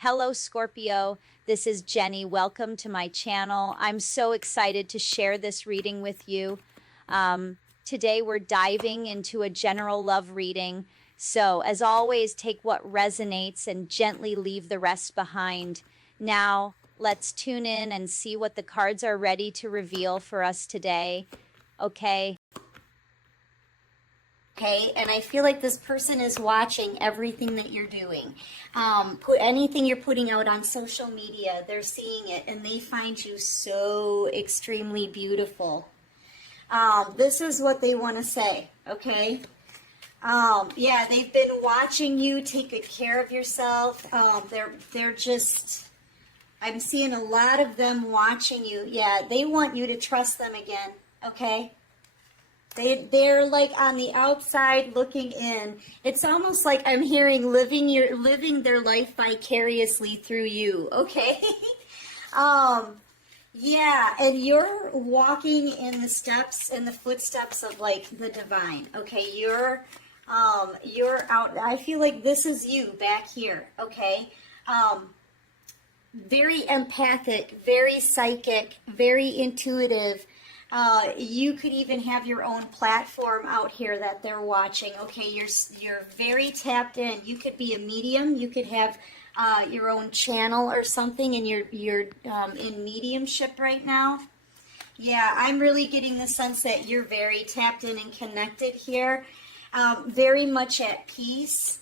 Hello, Scorpio. This is Jenny. Welcome to my channel. I'm so excited to share this reading with you. Today, we're diving into a general love reading. So, as always, take what resonates and gently leave the rest behind. Now, let's tune in and see what the cards are ready to reveal for us today. Okay. Okay, and I feel like this person is watching everything that you're doing. Put anything you're putting out on social media, they're seeing it, and they find you so extremely beautiful. This is what they want to say, okay? Yeah, they've been watching you take good care of yourself. They're just, I'm seeing a lot of them watching you. Yeah, they want you to trust them again, okay? They're like on the outside looking in. It's almost like I'm hearing living their life vicariously through you, okay? Yeah, and you're walking in the footsteps of like the divine, okay? You're out. I feel like this is you back here, okay? Very empathic, very psychic, very intuitive. You could even have your own platform out here that they're watching. Okay, you're very tapped in. You could be a medium. You could have your own channel or something, and you're in mediumship right now. Yeah, I'm really getting the sense that you're very tapped in and connected here. Very much at peace.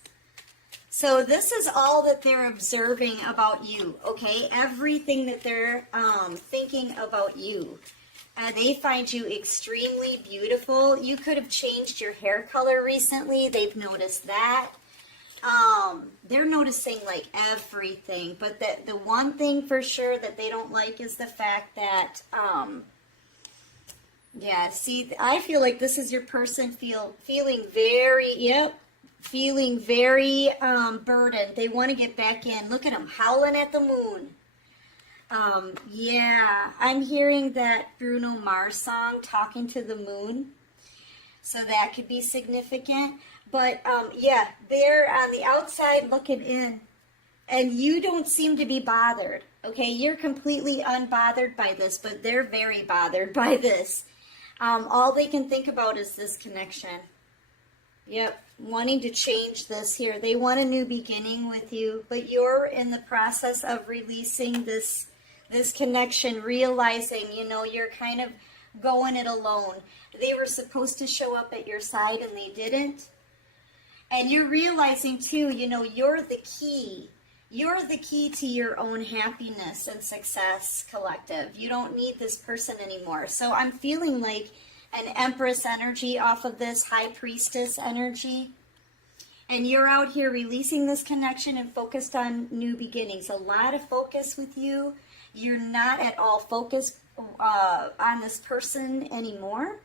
So this is all that they're observing about you. Okay, everything that they're thinking about you. They find you extremely beautiful. You could have changed your hair color recently. They've noticed that. They're noticing like everything. But the one thing for sure that they don't like is the fact that, yeah, see, I feel like this is your person feeling very, feeling very burdened. They want to get back in. Look at them howling at the moon. Yeah, I'm hearing that Bruno Mars song, Talking to the Moon. So that could be significant. But, yeah, they're on the outside looking in. And you don't seem to be bothered. Okay, you're completely unbothered by this, but they're very bothered by this. All they can think about is this connection. Yep, wanting to change this here. They want a new beginning with you, but you're in the process of releasing this connection, realizing, you're kind of going it alone. They were supposed to show up at your side and they didn't. And you're realizing too, you're the key. You're the key to your own happiness and success, collective. You don't need this person anymore. So I'm feeling like an Empress energy off of this, High Priestess energy. And you're out here releasing this connection and focused on new beginnings. A lot of focus with you. You're not at all focused on this person anymore.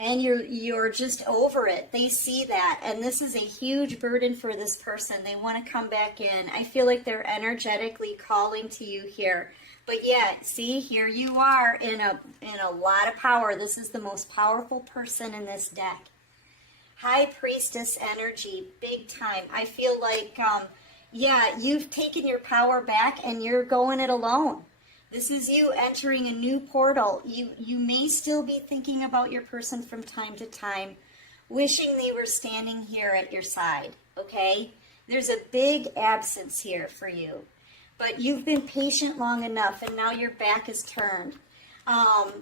And you're just over it. They see that. And this is a huge burden for this person. They want to come back in. I feel like they're energetically calling to you here. But yeah, see, here you are in a lot of power. This is the most powerful person in this deck. High Priestess energy, big time. I feel like, yeah, you've taken your power back and you're going it alone. This is you entering a new portal. You may still be thinking about your person from time to time, wishing they were standing here at your side, okay? There's a big absence here for you. But you've been patient long enough, and now your back is turned.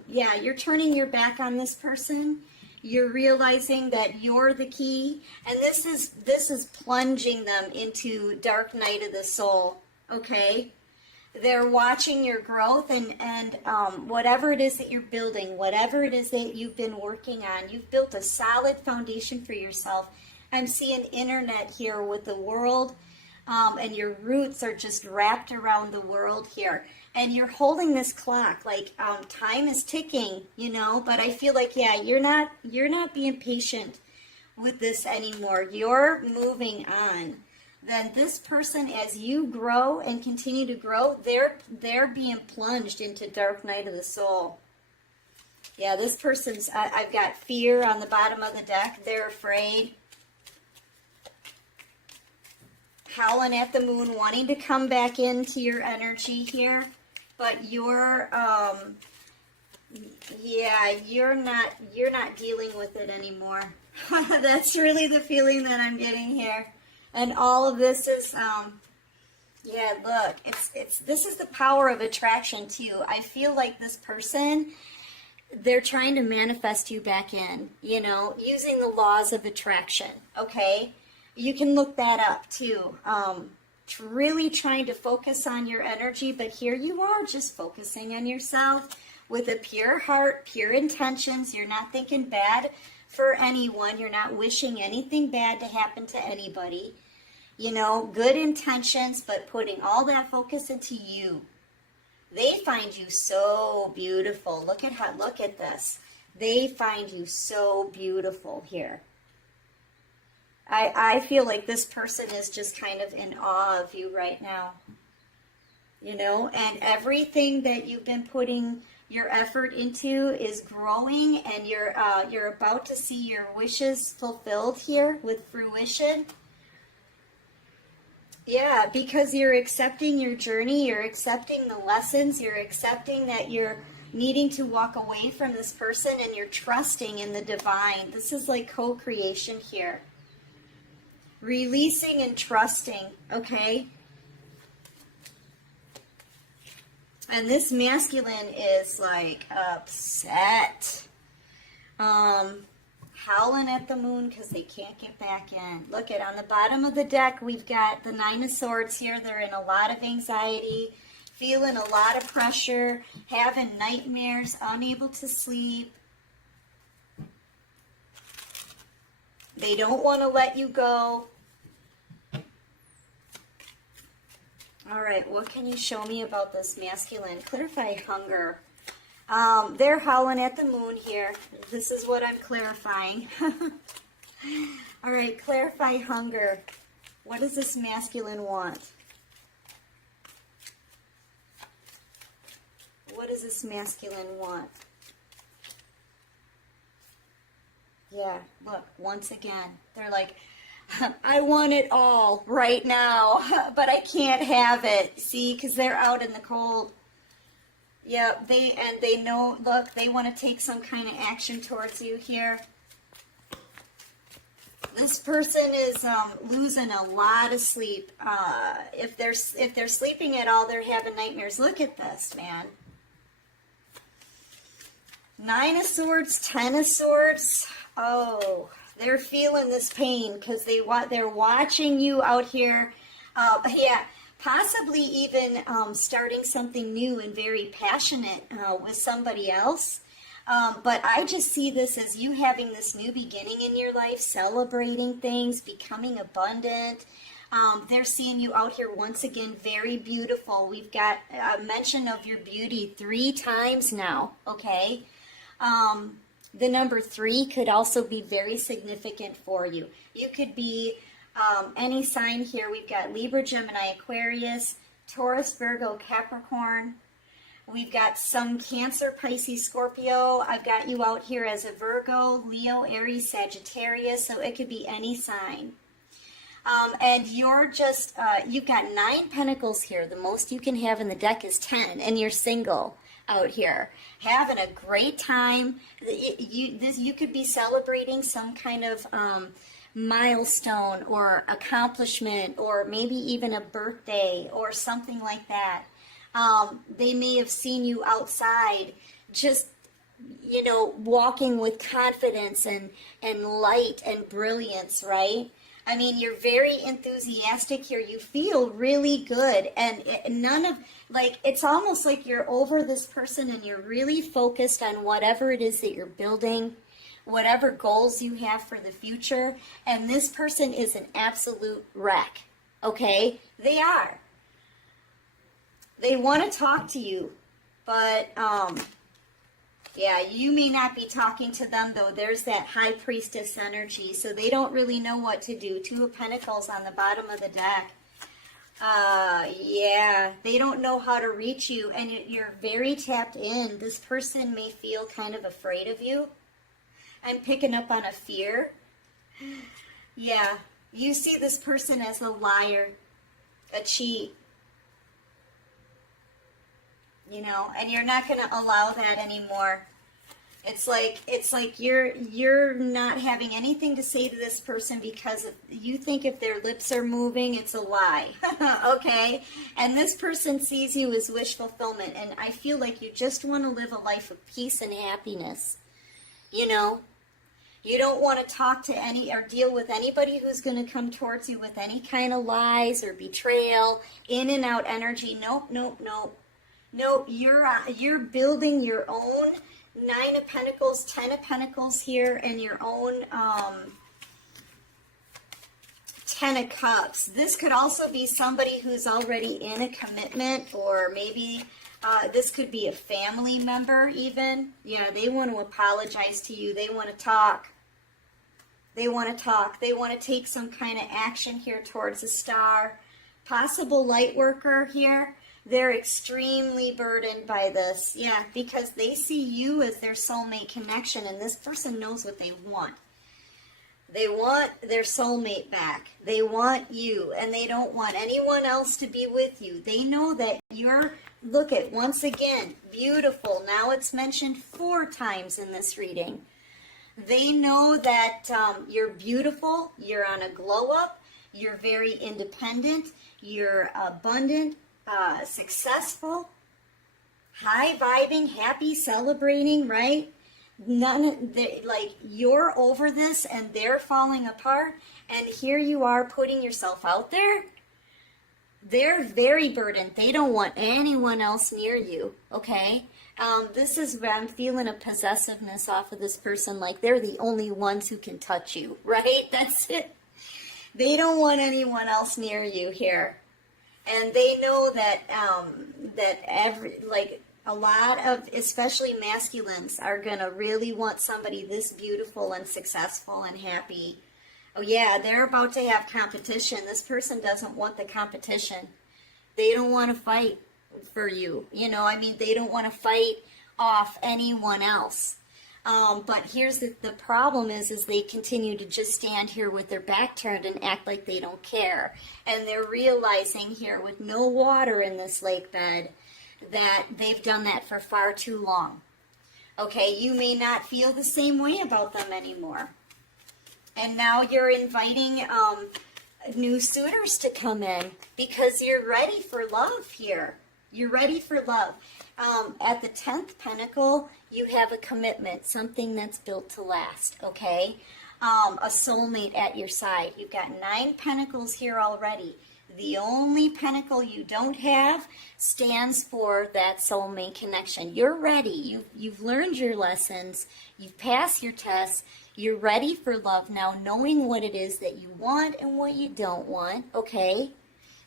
Yeah, you're turning your back on this person. You're realizing that you're the key, and this is plunging them into dark night of the soul, okay? They're watching your growth and whatever it is that you're building, whatever it is that you've been working on, you've built a solid foundation for yourself. I'm seeing internet here with the world, and your roots are just wrapped around the world here. And you're holding this clock, like time is ticking, but I feel like, yeah, you're not being patient with this anymore. You're moving on. Then this person, as you grow and continue to grow, they're being plunged into dark night of the soul. Yeah, this person's, I've got fear on the bottom of the deck. They're afraid. howling at the moon, wanting to come back into your energy here, but you're yeah, you're not dealing with it anymore. That's really the feeling that I'm getting here. And all of this is yeah, look, this is the power of attraction too. I feel like this person, they're trying to manifest you back in, you know, using the laws of attraction, okay? You can look that up too. Really trying to focus on your energy, but here you are just focusing on yourself with a pure heart, pure intentions. You're not thinking bad for anyone. You're not wishing anything bad to happen to anybody. You know, good intentions, but putting all that focus into you. They find you so beautiful. Look at this. They find you so beautiful here. I feel like this person is just kind of in awe of you right now. You know, and everything that you've been putting your effort into is growing, and you're about to see your wishes fulfilled here with fruition. Yeah, because you're accepting your journey, you're accepting the lessons, you're accepting that you're needing to walk away from this person, and you're trusting in the divine. This is like co-creation here. Releasing and trusting, okay? And this masculine is like upset. Howling at the moon because they can't get back in. Look at on the bottom of the deck, we've got the Nine of Swords here. They're in a lot of anxiety, feeling a lot of pressure, having nightmares, unable to sleep. They don't want to let you go. All right, what can you show me about this masculine? Clarify hunger. They're howling at the moon here. This is what I'm clarifying. All right, clarify hunger. What does this masculine want? What does this masculine want? Yeah, look, once again, they're like, I want it all right now, but I can't have it. See, because they're out in the cold. Yeah, they know, look, they want to take some kind of action towards you here. This person is losing a lot of sleep. If they're sleeping at all, they're having nightmares. Look at this, man. Nine of Swords, Ten of Swords. Oh, they're feeling this pain because they're watching you out here. Yeah, possibly even starting something new and very passionate with somebody else. But I just see this as you having this new beginning in your life, celebrating things, becoming abundant. They're seeing you out here once again, very beautiful. We've got a mention of your beauty 3 times now, okay? The number 3 could also be very significant for you. You could be any sign here. We've got Libra, Gemini, Aquarius, Taurus, Virgo, Capricorn. We've got some Cancer, Pisces, Scorpio. I've got you out here as a Virgo, Leo, Aries, Sagittarius, so it could be any sign. And you're just, you've got 9 pentacles here. The most you can have in the deck is 10, and you're single out here. Having a great time. You could be celebrating some kind of milestone or accomplishment, or maybe even a birthday or something like that. They may have seen you outside just, you know, walking with confidence and light and brilliance, right? I mean, you're very enthusiastic here. You feel really good. And it's almost like you're over this person and you're really focused on whatever it is that you're building, whatever goals you have for the future. And this person is an absolute wreck, okay? They are. They want to talk to you, but yeah, you may not be talking to them, though. There's that High Priestess energy, so they don't really know what to do. 2 of Pentacles on the bottom of the deck. Yeah, they don't know how to reach you, and you're very tapped in. This person may feel kind of afraid of you. I'm picking up on a fear. Yeah, You see this person as a liar, a cheat, you know, and you're not going to allow that anymore. It's like you're not having anything to say to this person because you think if their lips are moving, it's a lie. Okay? And this person sees you as wish fulfillment, and I feel like you just want to live a life of peace and happiness. You know? You don't want to talk to any or deal with anybody who's going to come towards you with any kind of lies or betrayal, in and out energy. Nope, nope, nope. Nope, you're building your own Nine of Pentacles, Ten of Pentacles here, and your own Ten of Cups. This could also be somebody who's already in a commitment, or maybe this could be a family member even. Yeah, they want to apologize to you. They want to talk. They want to talk. They want to take some kind of action here towards a star. Possible light worker here. They're extremely burdened by this, yeah, because they see you as their soulmate connection, and this person knows what they want. They want their soulmate back. They want you, and they don't want anyone else to be with you. They know that you're, look at, once again, beautiful. Now it's mentioned 4 times in this reading. They know that you're beautiful, you're on a glow up, you're very independent, you're abundant, successful, high vibing, happy, celebrating, right? Like you're over this and they're falling apart, and here you are putting yourself out there. They're very burdened. They don't want anyone else near you, okay? This is where I'm feeling a possessiveness off of this person, like they're the only ones who can touch you, right? That's it. They don't want anyone else near you here. And they know that a lot of, especially masculines, are going to really want somebody this beautiful and successful and happy. Oh yeah, they're about to have competition. This person doesn't want the competition. They don't want to fight for you. You know, I mean, they don't want to fight off anyone else. But here's the problem is they continue to just stand here with their back turned and act like they don't care. And they're realizing here with no water in this lake bed that they've done that for far too long. Okay, you may not feel the same way about them anymore. And now you're inviting new suitors to come in because you're ready for love here. You're ready for love. At the 10th Pentacle, you have a commitment, something that's built to last, okay? A soulmate at your side. You've got 9 Pentacles here already. The only Pentacle you don't have stands for that soulmate connection. You're ready. You've learned your lessons. You've passed your tests. You're ready for love now, knowing what it is that you want and what you don't want, okay?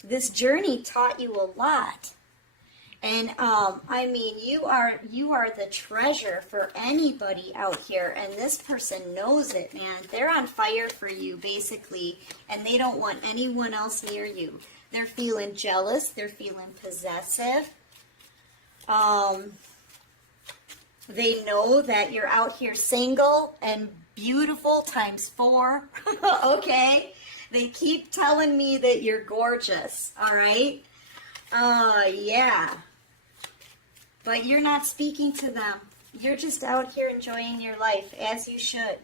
This journey taught you a lot. And I mean, you are the treasure for anybody out here, and this person knows it, man. They're on fire for you, basically, and they don't want anyone else near you. They're feeling jealous. They're feeling possessive. They know that you're out here single and beautiful times 4. Okay? They keep telling me that you're gorgeous, all right? Yeah. But you're not speaking to them. You're just out here enjoying your life, as you should.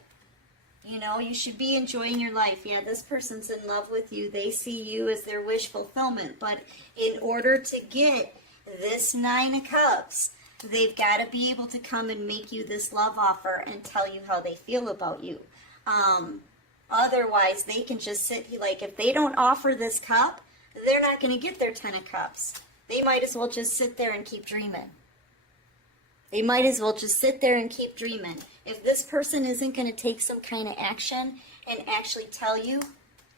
You know, you should be enjoying your life. Yeah, this person's in love with you. They see you as their wish fulfillment. But in order to get this 9 of Cups, they've got to be able to come and make you this love offer and tell you how they feel about you. Otherwise, they can just sit, like, if they don't offer this cup, they're not going to get their 10 of Cups. They might as well just sit there and keep dreaming. They might as well just sit there and keep dreaming. If this person isn't going to take some kind of action and actually tell you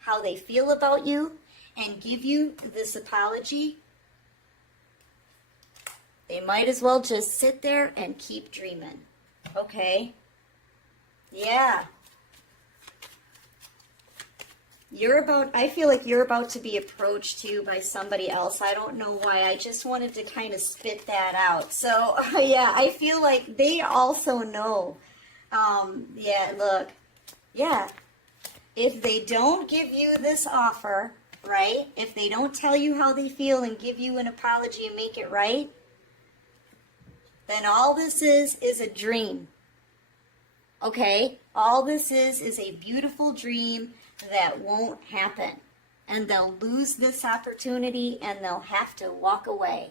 how they feel about you and give you this apology, they might as well just sit there and keep dreaming. Okay? Yeah. I feel like you're about to be approached too by somebody else. I don't know why. I just wanted to kind of spit that out. So, yeah, I feel like they also know. Yeah, look. Yeah. if they don't give you this offer, right? If they don't tell you how they feel and give you an apology and make it right, then all this is a dream. Okay? All this is a beautiful dream that won't happen. And they'll lose this opportunity and they'll have to walk away.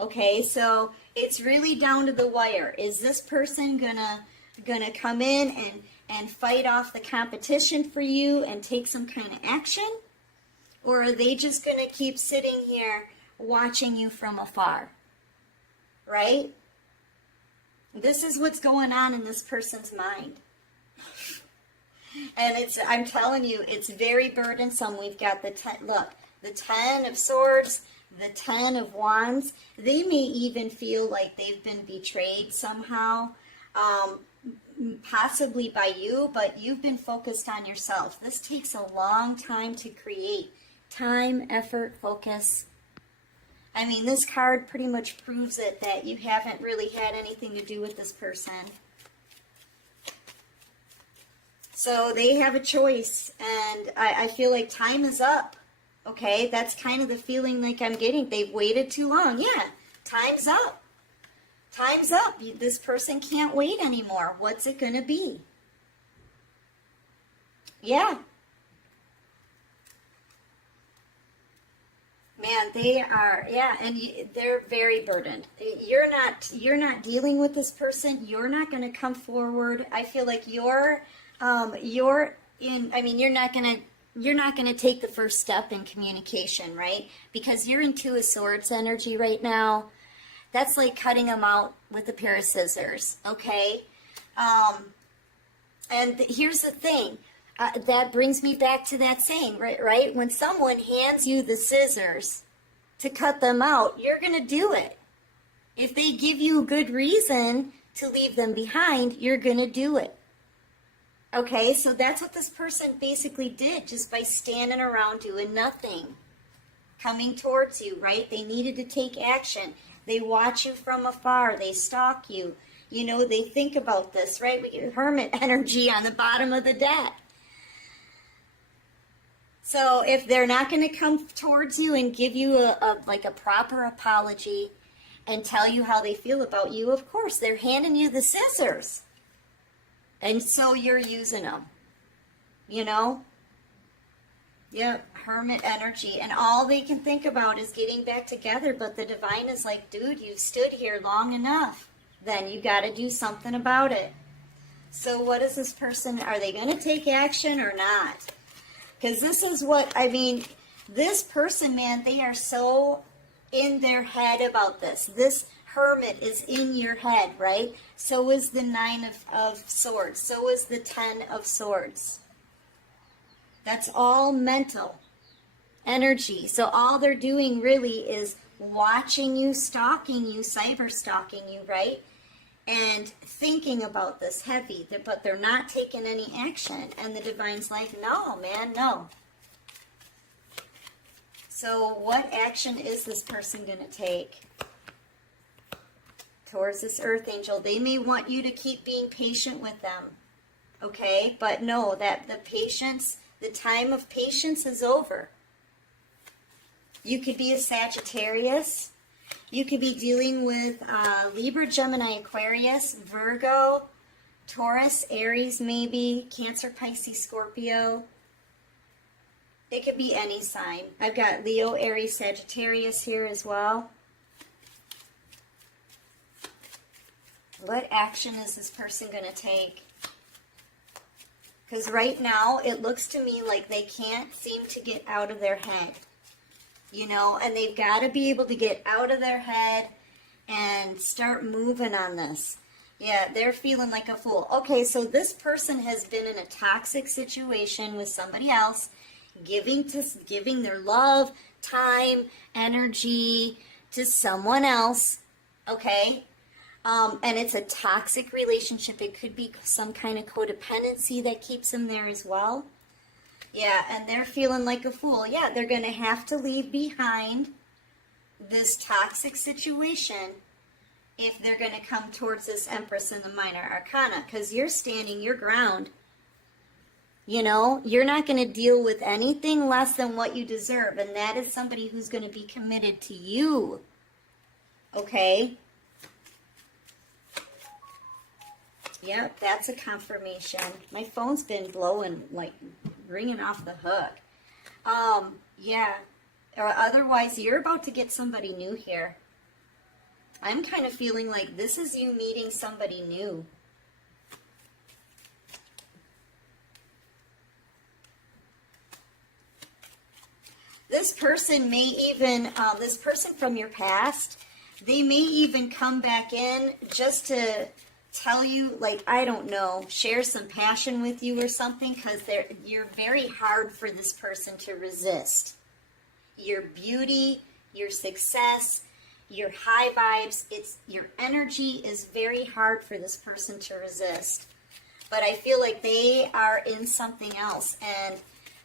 Okay, so it's really down to the wire. Is this person gonna come in and fight off the competition for you and take some kind of action? Or are they just gonna keep sitting here watching you from afar? Right? This is what's going on in this person's mind. And I'm telling you, it's very burdensome. We've got the 10 of Swords, the 10 of Wands. They may even feel like they've been betrayed somehow, possibly by you, but you've been focused on yourself. This takes a long time to create. Time, effort, focus. I mean, this card pretty much proves it, that you haven't really had anything to do with this person. So they have a choice, and I feel like time is up. Okay, that's kind of the feeling like I'm getting. They've waited too long. Yeah, time's up. Time's up. This person can't wait anymore. What's it going to be? Yeah. Man, they are, yeah, and they're very burdened. You're not dealing with this person. You're not going to come forward. I feel like you're not going to take the first step in communication, right? Because you're in Two of Swords energy right now. That's like cutting them out with a pair of scissors, okay? And here's the thing. That brings me back to that saying, right? When someone hands you the scissors to cut them out, you're going to do it. If they give you a good reason to leave them behind, you're going to do it. Okay, so that's what this person basically did, just by standing around doing nothing. Coming towards you, right? They needed to take action. They watch you from afar. They stalk you. You know, they think about this, right? We get Hermit energy on the bottom of the deck. So if they're not going to come towards you and give you a proper apology and tell you how they feel about you, of course, they're handing you the scissors. And so you're using them, you know? Yep, Hermit energy. And all they can think about is getting back together. But the divine is like, dude, you've stood here long enough. Then you got to do something about it. So what is this person? Are they going to take action or not? Because this is what, I mean, this person, man, they are so in their head about this. This Hermit is in your head, right? So is the 9 of Swords. So is the 10 of Swords. That's all mental energy. So all they're doing really is watching you, stalking you, cyber stalking you, right? And thinking about this heavy, but they're not taking any action. And the divine's like, no, man, no. So what action is this person going to take towards this Earth Angel? They may want you to keep being patient with them, okay? But know that the patience, the time of patience is over. You could be a Sagittarius. You could be dealing with Libra, Gemini, Aquarius, Virgo, Taurus, Aries maybe, Cancer, Pisces, Scorpio. It could be any sign. I've got Leo, Aries, Sagittarius here as well. What action is this person going to take? Because right now it looks to me like they can't seem to get out of their head. You know, and they've got to be able to get out of their head and start moving on this. Yeah, they're feeling like a fool. Okay, so this person has been in a toxic situation with somebody else, giving their love, time, energy to someone else, okay? And it's a toxic relationship. It could be some kind of codependency that keeps them there as well. Yeah, and they're feeling like a fool. Yeah, they're going to have to leave behind this toxic situation if they're going to come towards this Empress in the Minor Arcana, because you're standing your ground. You know, you're not going to deal with anything less than what you deserve. And that is somebody who's going to be committed to you. Okay? Yep, that's a confirmation. My phone's been blowing, like, ringing off the hook. Yeah. Or otherwise, you're about to get somebody new here. I'm kind of feeling like this is you meeting somebody new. This person may even, this person from your past, they may even come back in just to tell you, like, I don't know, share some passion with you or something, because you're very hard for this person to resist. Your beauty, your success, your high vibes, your energy is very hard for this person to resist. But I feel like they are in something else, and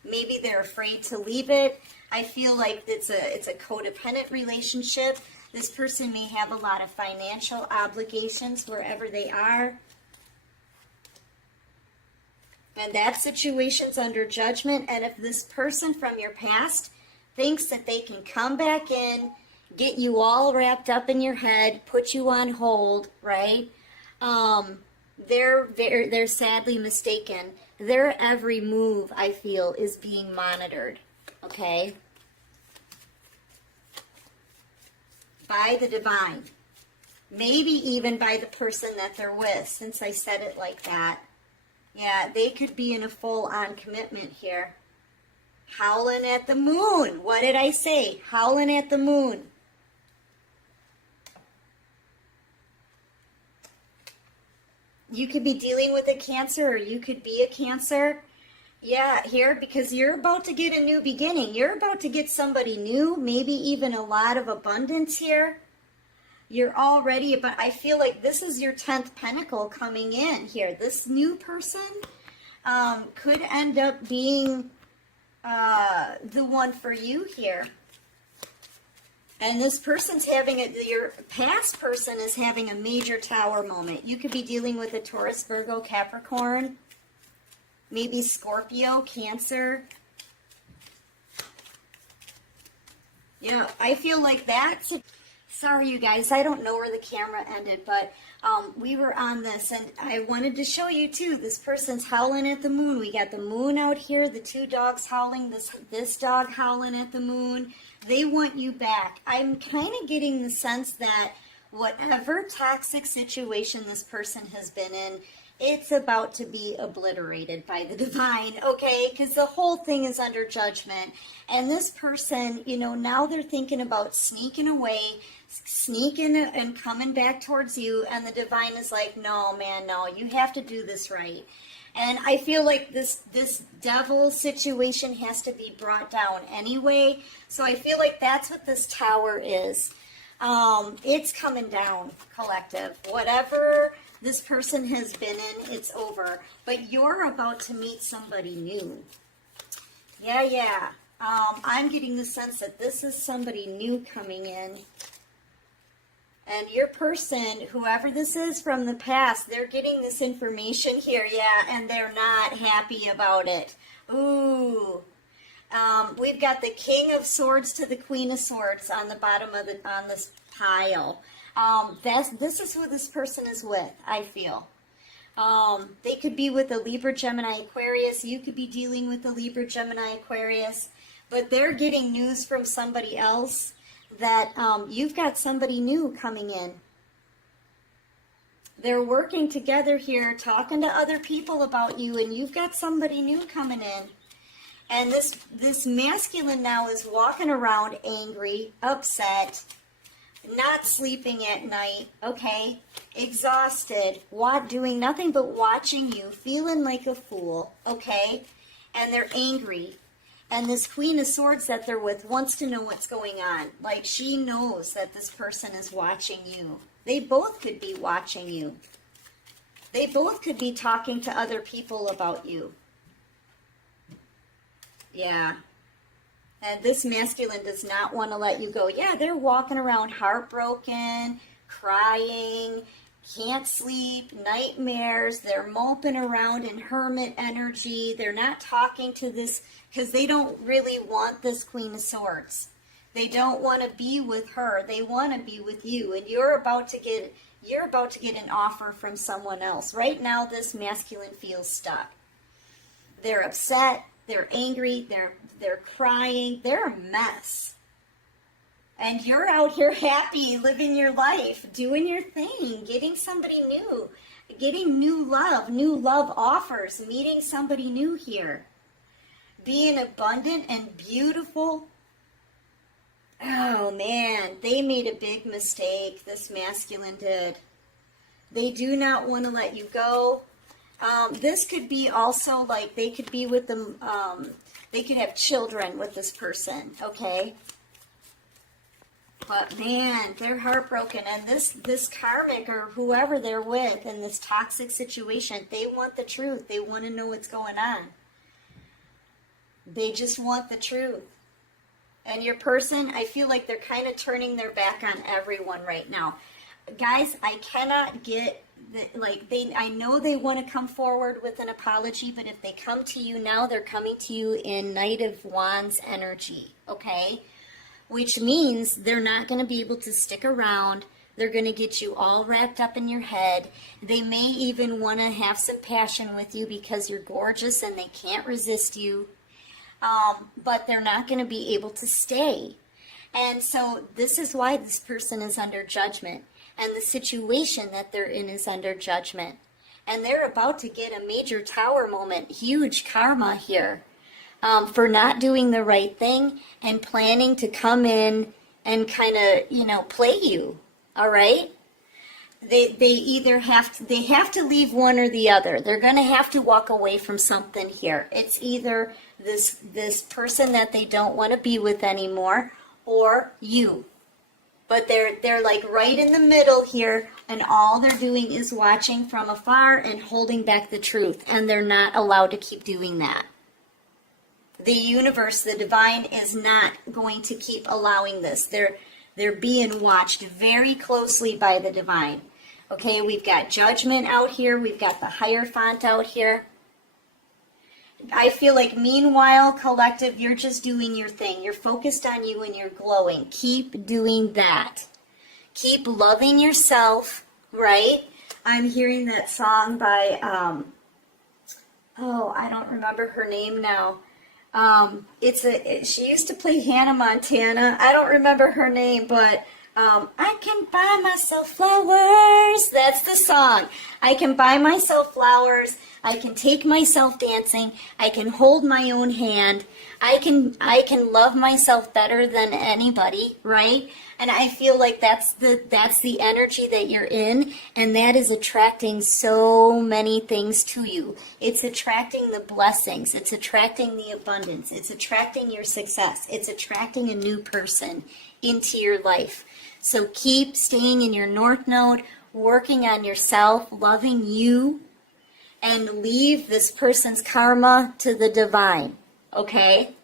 maybe they're afraid to leave it. I feel like it's a codependent relationship. This person may have a lot of financial obligations wherever they are. And that situation's under judgment. And if this person from your past thinks that they can come back in, get you all wrapped up in your head, put you on hold, right? They're sadly mistaken. Their every move, I feel, is being monitored, okay? By the divine. Maybe even by the person that they're with, since I said it like that. Yeah, they could be in a full-on commitment here. Howling at the moon. What did I say? Howling at the moon. You could be dealing with a Cancer, or you could be a Cancer. Yeah, here, because you're about to get a new beginning. You're about to get somebody new, maybe even a lot of abundance here. You're already, but I feel like this is your 10th pentacle coming in here. This new person could end up being the one for you here. And this person's having your past person is having a major Tower moment. You could be dealing with a Taurus, Virgo, Capricorn, maybe Scorpio, Cancer. Yeah, I feel like that's... Sorry, you guys, I don't know where the camera ended, but we were on this, and I wanted to show you, too. This person's howling at the moon. We got the moon out here, the two dogs howling, this dog howling at the moon. They want you back. I'm kind of getting the sense that whatever toxic situation this person has been in, it's about to be obliterated by the divine, okay? Because the whole thing is under judgment. And this person, you know, now they're thinking about sneaking away, sneaking and coming back towards you. And the divine is like, no, man, no, you have to do this right. And I feel like this devil situation has to be brought down anyway. So I feel like that's what this Tower is. It's coming down, collective. Whatever this person has been in, it's over. But you're about to meet somebody new. Yeah. I'm getting the sense that this is somebody new coming in. And your person, whoever this is from the past, they're getting this information here, yeah, and they're not happy about it. Ooh. We've got the King of Swords to the Queen of Swords on the bottom of on this pile. This is who this person is with, I feel. They could be with a Libra, Gemini, Aquarius. You could be dealing with a Libra, Gemini, Aquarius. But they're getting news from somebody else that you've got somebody new coming in. They're working together here, talking to other people about you, and you've got somebody new coming in. And this masculine now is walking around angry, upset, not sleeping at night, okay, exhausted, doing nothing but watching you, feeling like a fool, okay, and they're angry. And this Queen of Swords that they're with wants to know what's going on. Like, she knows that this person is watching you. They both could be watching you. They both could be talking to other people about you. Yeah. And this masculine does not want to let you go. Yeah, they're walking around heartbroken, crying, can't sleep, nightmares, they're moping around in hermit energy. They're not talking to this because they don't really want this Queen of Swords. They don't want to be with her. They want to be with you, and you're about to get an offer from someone else. Right now, this masculine feels stuck. They're upset, they're angry, they're crying, they're a mess. And you're out here happy, living your life, doing your thing, getting somebody new, getting new love offers, meeting somebody new here. Being abundant and beautiful. Oh man, they made a big mistake, this masculine did. They do not want to let you go. This could be also like they could be with them, they could have children with this person, okay? But man, they're heartbroken, and this karmic or whoever they're with in this toxic situation, they want the truth. They want to know what's going on. They just want the truth. And your person, I feel like they're kind of turning their back on everyone right now. Guys, I cannot get, I know they want to come forward with an apology, but if they come to you now, they're coming to you in Knight of Wands energy, okay? Which means they're not going to be able to stick around. They're going to get you all wrapped up in your head. They may even want to have some passion with you because you're gorgeous and they can't resist you. But they're not going to be able to stay. And so this is why this person is under judgment. And the situation that they're in is under judgment. And they're about to get a major tower moment, huge karma here. For not doing the right thing and planning to come in and kind of, play you, all right? They either have to leave one or the other. They're going to have to walk away from something here. It's either this person that they don't want to be with anymore or you. But they're like right in the middle here, and all they're doing is watching from afar and holding back the truth, and they're not allowed to keep doing that. The universe, the divine, is not going to keep allowing this. They're being watched very closely by the divine. Okay, we've got judgment out here. We've got the Hierophant out here. I feel like, meanwhile, collective, you're just doing your thing. You're focused on you and you're glowing. Keep doing that. Keep loving yourself, right? I'm hearing that song by, I don't remember her name now. She used to play Hannah Montana. I don't remember her name, but I can buy myself flowers. That's the song. I can buy myself flowers. I can take myself dancing. I can hold my own hand. I can love myself better than anybody, right? And I feel like that's the energy that you're in, and that is attracting so many things to you. It's attracting the blessings. It's attracting the abundance. It's attracting your success. It's attracting a new person into your life. So keep staying in your North Node, working on yourself, loving you, and leave this person's karma to the divine, okay?